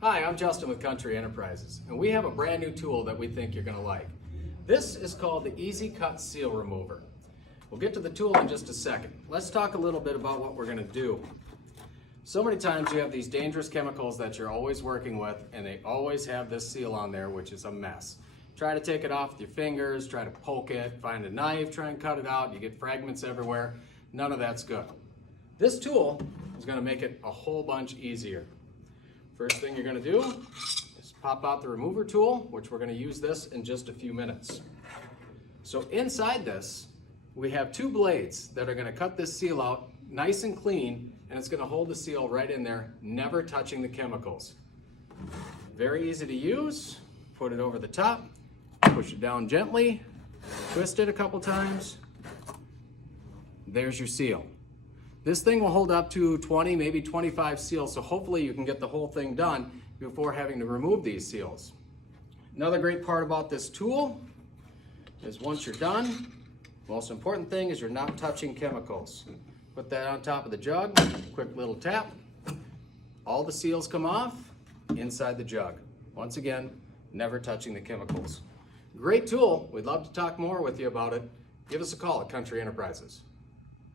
Hi, I'm Justin with Country Enterprises, and we have a brand new tool that we think you're going to like. This is called the Easy Cut Seal Remover. We'll get to the tool in just a second. Let's talk a little bit about what we're going to do. So many times you have these dangerous chemicals that you're always working with, and they always have this seal on there, which is a mess. Try to take it off with your fingers, try to poke it, find a knife, try and cut it out, you get fragments everywhere. None of that's good. This tool is going to make it a whole bunch easier. First thing you're going to do is pop out the remover tool, which we're going to use this in just a few minutes. So inside this, we have two blades that are going to cut this seal out nice and clean, and it's going to hold the seal right in there, never touching the chemicals. Very easy to use. Put it over the top, push it down gently, twist it a couple times. There's your seal. This thing will hold up to 20, maybe 25 seals, so hopefully you can get the whole thing done before having to remove these seals. Another great part about this tool is once you're done, the most important thing is you're not touching chemicals. Put that on top of the jug, quick little tap. All the seals come off inside the jug. Once again, never touching the chemicals. Great tool. We'd love to talk more with you about it. Give us a call at Country Enterprises.